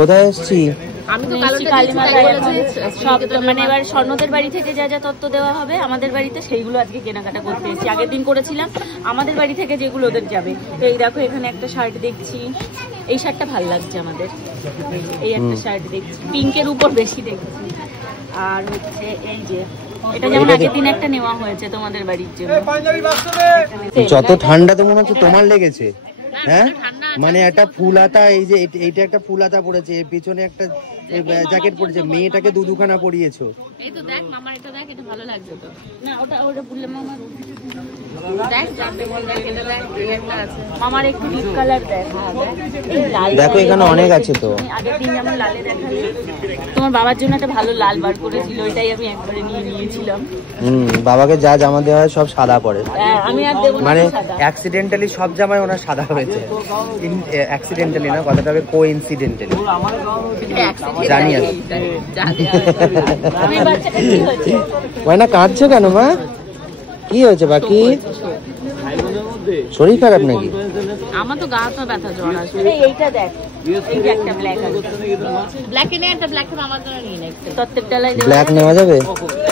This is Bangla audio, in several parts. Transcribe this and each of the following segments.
কোথায় এসেছি? আমি তো সব মানে এবার স্বর্ণদের বাড়ি থেকে যা যা তত্ত্ব দেওয়া হবে আমাদের বাড়িতে সেইগুলো আজকে কেনাকাটা করতে এসেছি। আগের দিন করেছিলাম, আমাদের বাড়ি থেকে যেগুলো ওদের যাবে। এই দেখো এখানে একটা শার্ট দেখছি, এই শার্টটা ভালো লাগছে আমাদের। এই একটা শার্ট দেখছি, পিঙ্কের উপর বেশি দেখছি। আর হচ্ছে এই যে এটা যেমন আগের দিন একটা নেওয়া হয়েছে তোমাদের বাড়ির জন্য। যত ঠান্ডা তো মনে হচ্ছে তোমার লেগেছে। হ্যাঁ, মানে একটা ফুল হাতা, এই যে এইটা একটা ফুল হাতা পড়েছে, এর পিছনে একটা জ্যাকেট পড়েছে, মেয়েটাকে দুখানা পরিয়েছো। এই তো দেখ মামার, এটা দেখ, এটা ভালো লাগছে তো না? ওটা বললে মামা দেখ, যাবে বল, দেখ এটা দেখ, একটা আছে মামার একটু ডিপ কালার দেখ। দেখো এখানে অনেক আছে তো। আগের দিন যেমন লালে দেখালে, তোমার বাবার জন্য একটা ভালো লাল বার করেছিল, ওইটাই আমি একবারে নিয়েছিলাম। বাবাকে যা জামা দেওয়া হয় সব সাদা পরে। আমি আর দেব না, মানে অ্যাক্সিডেন্টালি সব জামাই ওনার সাদা হয়েছে। অ্যাক্সিডেন্টালি না, কথাটা হবে কোইনসিডেন্টালি। জানি আছে। না কাঁদছো কেন মা? কি হয়েছে বাকি? শরীর খারাপ নাকি? আমার তো গা হাত ব্যথা, জ্বর আসছে। এইটা দেখ, এইটা একটা ব্ল্যাক আছে, ব্ল্যাক এনে একটা ব্ল্যাক আমার জন্য নিয়ে নে। তত্ত্বের ডালায় ব্ল্যাক নেওয়া যাবে?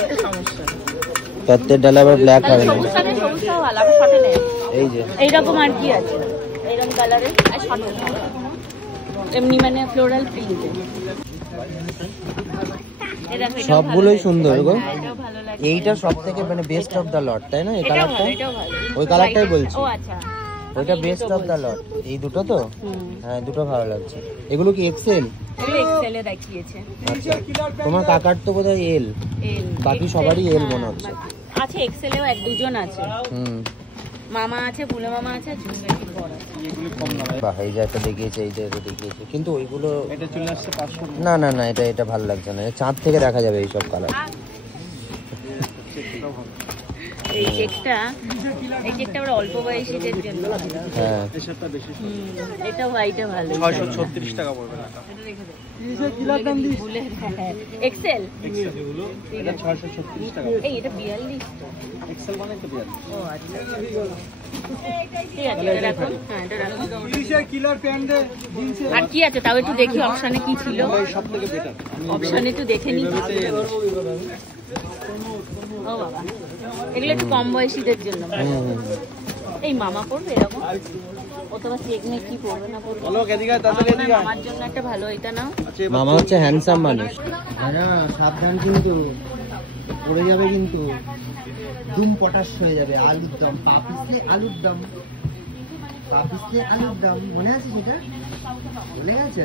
একটা সমস্যা, তত্ত্বের ডালা আবার ব্ল্যাক হবে না। সবুজটাও ভালো, আমি শর্টে নেই। এই যে এইরকম আর কি আছে, এইরকম কালারের আর শর্টে এমনি মানে ফ্লোরাল প্রিন্ট। সবগুলোই সুন্দর গো। এইটা সব থেকে মানে বেস্ট অফ দা লট, তাই না? এই কালারটা, ওই কালারটাই বলছি। ও আচ্ছা, ওইটা বেস্ট অফ দা লট। এই দুটো তো, হ্যাঁ দুটো ভালো লাগছে। এগুলো কি এক্সেল? এক্সেল এ দেখিয়েছে। আচ্ছা, তোমার কাকার তো বোধহয় এল, বাকি সবারই এল মনে হচ্ছে। আছে এক্সেলেও এক দুজন আছে। মামা আছে, বুলে মামা আছে, ঝুমকি বড় আছে। বাহ, এই যে একটা দেখিয়েছে, এইটা দেখিয়েছে, কিন্তু ওইগুলো এটা চলে আসছে 500। না না না, এটা ভালো লাগছে না। চাঁদ থেকে দেখা যাবে এইসব কালার। এই চেকটা আবার অল্প বয়সীদের জন্য। হ্যাঁ, এটা হোয়াইটে ভালো, 636 টাকা পড়বে না। এক্সেল এটা 636 টাকা। এই এটা 42 এক্সেল মানে তো 42। ও আচ্ছা, ঠিক আছে, এটা রাখুন। হ্যাঁ, এটা রাখুন। 30 এর কিলার প্যান্ট জিন্স আর কি আছে তাও একটু দেখি, অপশনে কি ছিল। সবথেকে বেটার, অপশনে একটু দেখে নিই। ও বাবা, এগুলো একটু কম বয়সীদের জন্য। এই মামা পড়বে এরকম, অথবা চেক নে কি পড়বে না পড়বে। বলো এদিকে তাড়াতাড়ি এদিকে। মামার জন্য একটা ভালো, এটা নাও। মামা হচ্ছে হ্যান্ডসাম মানুষ। হ্যাঁ সাবধান, কিন্তু পড়ে যাবে, কিন্তু দুম পটাশ হয়ে যাবে। আলুর দম, পা পিছলে আলুর দম, পা পিছলে আলুর দম, মনে আছে সেটা? ভুলে গেছে?